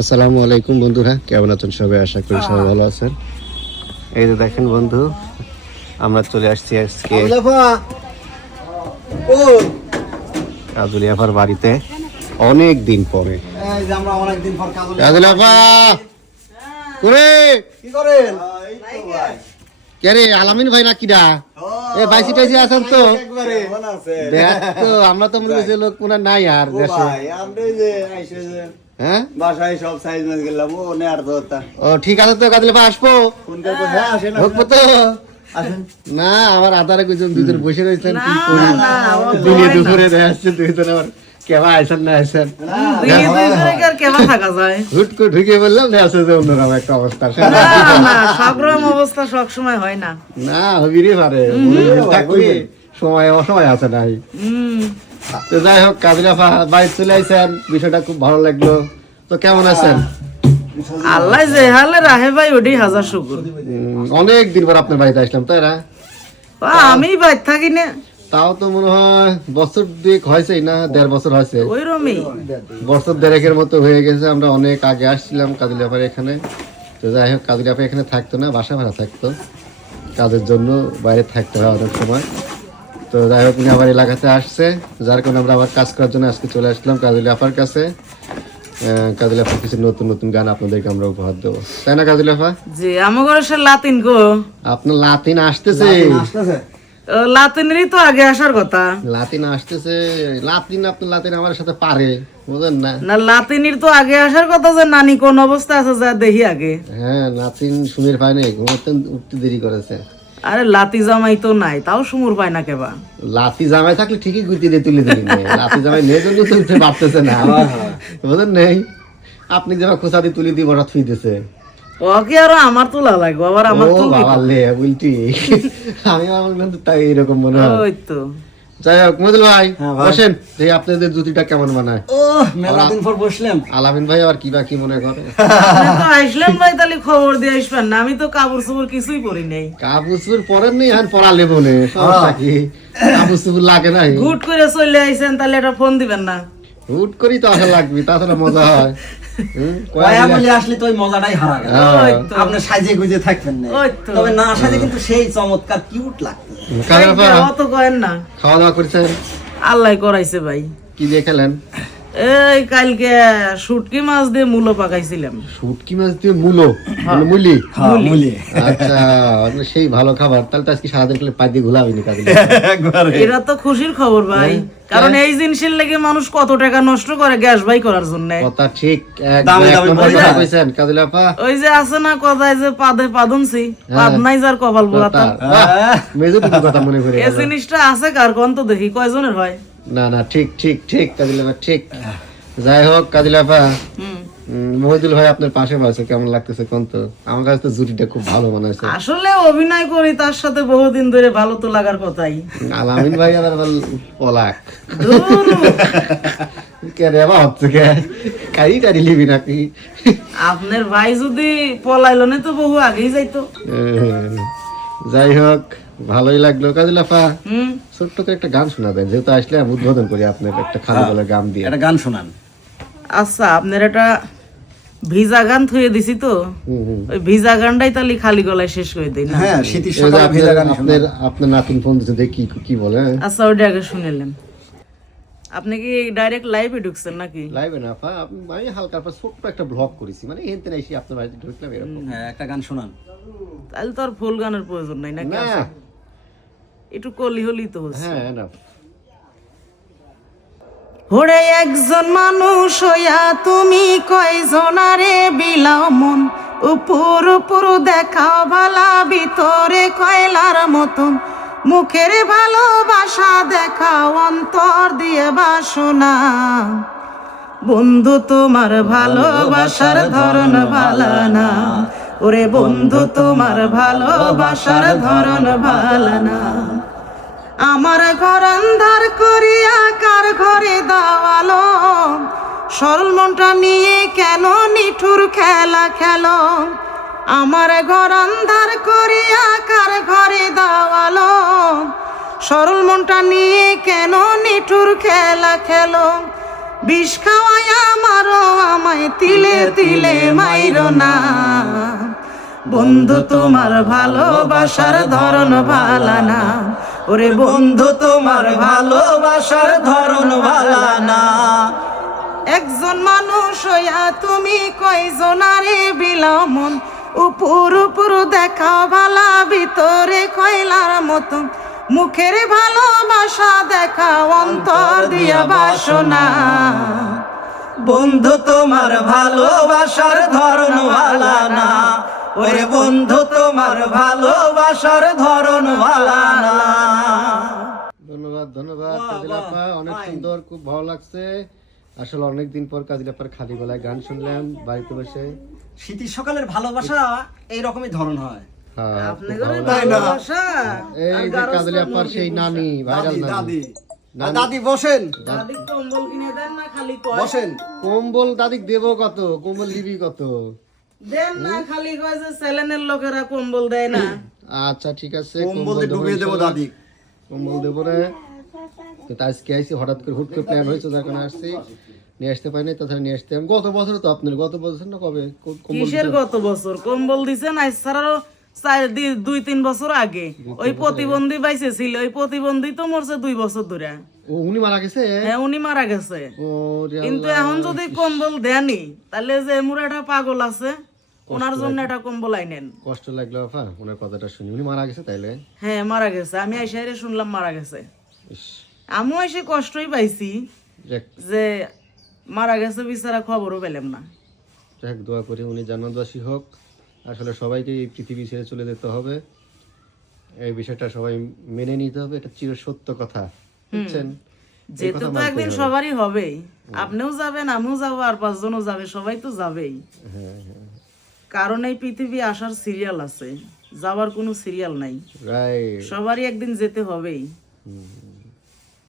আসসালামু আলাইকুম বন্ধুরা, কেমন আছেন সবাই? আশা করি সবাই ভালো আছেন। এই যে দেখেন বন্ধু, আমরা চলে আসছি আজকে কাজলি আপার বাড়িতে অনেক দিন পরে। কাজলি আপা করে কি করেন? কে রে, আলামিন ভাই না কিরা? এ বাইসি টাইসি আছেন তো? দেখ তো, আমরা তো মনে করছি লোক কোনা নাই আর দেশে। হ্যাঁ বাসায় সব সাইজ মেজ গেলাম ও নে আর দোতা ও ঠিক আছে তো, কাজলি আপা আসবো ফোন করে হ্যাঁ আসেন হোকবো তো। আসেন না আমার আধারে কইছেন দুজন বসে রয়েছেন, কি না, করি না, আমার দিনে ভয় না। দুপুরে আসছে দুজন, আবার কেবা আইসেন না আইসেন হুট করে ঢুকে বললাম না আছে যে অন্যরকম একটা অবস্থা। সব রকম অবস্থা সব সময় হয় না। না হবি রে পারে, থাকলে সময় অসময় আছে নাই। তো যাই হোক, কাজরাফা বাইরে চলে আইছেন, বিষয়টা খুব ভালো লাগলো। তো কেমন আছেন? আল্লাহ যে হালে রাহে ভাই ওটাই হাজার শুকুর। অনেক দিন পর আপনার বাড়িতে আসলাম, তাই না? আমি বাইর থাকি না, তাও তো মনে হয় বছর দুয়েক হয়েছে না, 1.5 বছর হয়েছে। ওই রকমই বছর দেড়েকের মতো হয়ে গেছে। আমরা অনেক আগে আসছিলাম কাদিলাপার এখানে। তো যাই হোক, কাদিলাপা এখানে থাকতো না, বাসা ভাড়া থাকতো, কাজের জন্য বাইরে থাকতে হয় অনেক সময়। তো যাই হোক, উনি আমার এলাকাতে আসছে, যার কারণে আমরা আবার কাজ করার জন্য আজকে চলে আসলাম কাদিলাপার কাছে। কাদিলাপার কিছু নতুন নতুন গান আপনাদেরকে আমরা উপহার দেবো, তাই না কাদিলাপা? যে আমার ঘরে সে লাতিন গো, আপনার লাতিন আসতেছে। আসতেছে লাতিনেরই তো আগে আসার কথা। লাতিন আসতেছে, লাতিন আপনার লাতিন আমার সাথে পারে, বুঝলেন না? না, লাতিনির তো আগে আসার কথা, যে নানি কোন অবস্থা আছে যা দেখি আগে। হ্যাঁ, লাতিন সুমির পায় নাই, ঘুমাতে উঠতে দেরি করেছে। আরে লাতি জামাই তো নাই, তাও সুমুর পায় না কেবা। লাতি জামাই থাকলে ঠিকই গুটি দিয়ে তুলে দিবি না, লাতি জামাই নেই জন্য তুলতে পারতেছে না, বুঝলেন নেই? আপনি যেমন খোঁচা দিয়ে তুলে দিয়ে বড় থুইতেছে। ওকে আরো আমার তোলা লাগবে, আবার আমার ও তুলবি বাবা লে উল্টি। আমি আমার কিন্তু তাই এরকম মনে হয়। ওই তো। যাই হোক মজুল ভাই, হ্যাঁ ভাই। বসেন, যে আপনাদের জুতিটা কেমন বানায়। ও মেলা দিন পর বসলাম আলামিন ভাই আবার কি বা কি মনে করে। আপনি তো আইসলেন ভাই, তাহলে খবর দিয়ে আসবেন না। আমি তো কাপড় চোপড় কিছুই পরি নাই। কাবুসুর পরেন নেই, আর পড়া লেবো নে, সমস্যা কি? কাবুসুর লাগে নাই, হুট করে চলে আইছেন, তাহলে একটা ফোন দিবেন না? হুট করি তো আসা লাগবে, তাছাড়া মজা হয়। কয়া বলে আসলে তো ওই মজাটাই হারা গেল। হ্যাঁ। ওই তো। আপনি সাজে গুজে থাকবেন না, ওই তো। তবে না সাজে কিন্তু সেই চমৎকার কিউট লাগতো। কাজরাফা, অত কয়েন না, খাওয়া দাওয়া করছেন? আল্লাহ করাইছে ভাই। কি দিয়ে খেলেন? এই কালকে শুটকি মাছ দিয়ে মূলো পাকাইছিলাম। শুটকি মাছ দিয়ে মুলো, মানে মুলি। হ্যাঁ মুলি আচ্ছা, আপনার সেই ভালো খাবার। তাহলে তো আজকে সারাদিন খেলে পাই দিয়ে ঘুলাবিনি কাজে। এটা তো খুশির খবর ভাই, কারণ এই জিনিসের লেগে মানুষ কত টাকা নষ্ট করে গ্যাস ভাই করার জন্য। কথা ঠিক, দামি দামি পয়সা। কইছেন কাজলাপা। ওই যে আছে না কথায়, যে পাদে পাদনছি, পাদ নাই যার কপাল পোড়াতা। মেজো দুটো কথা মনে করে এই জিনিসটা আছে কার কোন তো দেখি কয়জনের হয়। না না, ঠিক ঠিক ঠিক কাজলাপা, ঠিক। যাই হোক কাজলাপা, হুম। মহিদুল ভাই আপনার পাশে বসে কেমন লাগতেছে কোন? তো আমার কাছে তো জুটিটা খুব ভালো মনে হয়েছে। আসলে অভিনয় করি তার সাথে বহুদিন ধরে, ভালো তো লাগার কথাই। আলামিন ভাই আবার পলাক ধুর, কে রে বা হচ্ছে কে, কারি টারি লিবি নাকি? আপনার ভাই যদি পলাইলো না তো বহু আগেই যাইতো। যাই হোক, ভালোই লাগলো কাজলাফা। হুম। ছোট্ট করে একটা গান শোনা দেন, যেহেতু আসলে আমি উদ্বোধন করি আপনার একটা খালি বলে গান দিয়ে। একটা গান শোনান। আচ্ছা, আপনার একটা ভিজা গান থুয়ে দিছি তো, হুম, হুম। ওই ভিজা গানটাই তাহলে খালি গলায় শেষ করে দিই না? হ্যাঁ শীতের এই যে সকালে ভেজা গান শোনান। আপনার নাতিন ফোন দিচ্ছে, দেখি কি বলে। আচ্ছা, ওইটা আগে শুনেলেন। আপনি কি ডাইরেক্ট লাইভে ঢুকছেন নাকি? লাইভে না পা, আমি হালকা ছোট্ট একটা ব্লগ করেছি, মানে এনতে এসে আপনার বাড়িতে ঢুকলাম এরকম। হ্যাঁ একটা গান শোনান। তাহলে তো আর ফুল গানের প্রয়োজন নাই নাকি? না, আছে? একটু কলি হলি তো হচ্ছে। হ্যাঁ না, ওরে একজন মানুষ হইয়া তুমি কয়জনারে বিলাও মন, উপর উপর দেখাও ভালা, ভিতরে কয়লার মতন, মুখের ভালোবাসা দেখাও, অন্তর দিয়ে বাসনা। বন্ধু তোমার ভালোবাসার ধরন ভালা না, ওরে বন্ধু তোমার ভালোবাসার ধরন ভালা না। আমার ঘর আন্ধার করিয়া কার ঘরে দাওয়ালো, সরল মনটা নিয়ে কেন নিঠুর খেলা খেলো। আমার ঘর আন্ধার করিয়া কার ঘরে দাওয়ালো, সরল মনটা নিয়ে কেন নিঠুর খেলা খেলো। বিষ খাওয়ায়া মারো আমায় তিলে তিলে মাইরো না, বন্ধু তোমার ভালোবাসার ধরন ভালা না, ওরে বন্ধু তোমার ভালোবাসার ধরন ভালা না। একজন মানুষ হইয়া তুমি কয়জনারে বিলাও মন, উপর উপর দেখা ভালা ভিতরে কয়লার মতো, মুখের ভালোবাসা দেখা অন্তর দিয়া বাসনা, বন্ধু তোমার ভালোবাসার ধরন ভালা না, ওরে বন্ধু তোমার ভালোবাসার ধরন ভালা না। ধন্যবাদ ধন্যবাদ বাহ, কাজল বাহ, আপা, অনেক fine. সুন্দর, খুব ভালো লাগছে। আসলে অনেকদিন পর কাজল আপার খালি গলায় গান শুনলাম বাড়িতে বসে। শীতের সকালের ভালোবাসা এইরকমই ধরন হয়। হ্যাঁ, খুব আপনাদের ভালো লাগছে। ভালোবাসা এই আর যে গারস্থ কাজল আপার সেই মুরগি নানি, ভাইরাল দাদি নানি। দাদি দাদি বসেন দাদি কম্বল কিনে দেন না, খালি কয় বসেন। কম্বল দাদিক দেবো কত, কম্বল দিবি কত? দেন না, খালি কয় যে সেলেনের লোকেরা কম্বল দেয় না। আচ্ছা ঠিক আছে, কম্বল দিয়ে দেবো ডুবিয়ে দেবো ইনশাল্লাহ। দাদি। কম্বল দেবো রে। তো আজকে আইসি হঠাৎ করে, হুট করে প্ল্যান হয়েছে, যার কারণে আসছি। নিয়ে আসতে পারিনি, তাছাড়া নিয়ে আসতে গত বছর তো আপনার, গত বছর না কবে কম্বল কিসের দিতে- গত বছর কম্বল দিছেন? আজ ছাড়ারও 2-3 বছর আগে ওই প্রতিবন্ধী বাইসে ছিল, ওই প্রতিবন্ধী তো মরছে 2 বছর ধরে। ও, উনি মারা গেছে? হ্যাঁ, উনি মারা গেছে। ও রে কিন্তু আল্লাহ। এখন যদি কম্বল দেনি, তাহলে যে মোর একটা পাগল আছে, ওনার জন্য একটা কম্বল আইনেন। কষ্ট লাগলো আপা ওনার কথাটা শুনি, উনি মারা গেছে তাইলে? হ্যাঁ, মারা গেছে। আমি আইসাইরে শুনলাম মারা গেছে। ইস, আমিও এসে কষ্টই পাইছি যাক যে মারা গেছে, বিচারা খবরও পেলাম না। যাক, দোয়া করি উনি জান্নাতবাসী হোক। আসলে সবাইকে এই পৃথিবী ছেড়ে চলে যেতে হবে, এই বিষয়টা সবাই মেনে নিতে হবে, এটা চির সত্য কথা, বুঝছেন? এই যেতে কথা তো মানতেই একদিন হবে। সবারই হবেই, আপনিও যাবেন, আমিও যাবো, আর 5 জনও যাবে, সবাই তো যাবেই। হ্যাঁ হ্যাঁ, কারণ এই পৃথিবী আসার সিরিয়াল আছে, যাওয়ার কোনো সিরিয়াল নাই, রাইট। সবারই একদিন যেতে হবেই। হুম।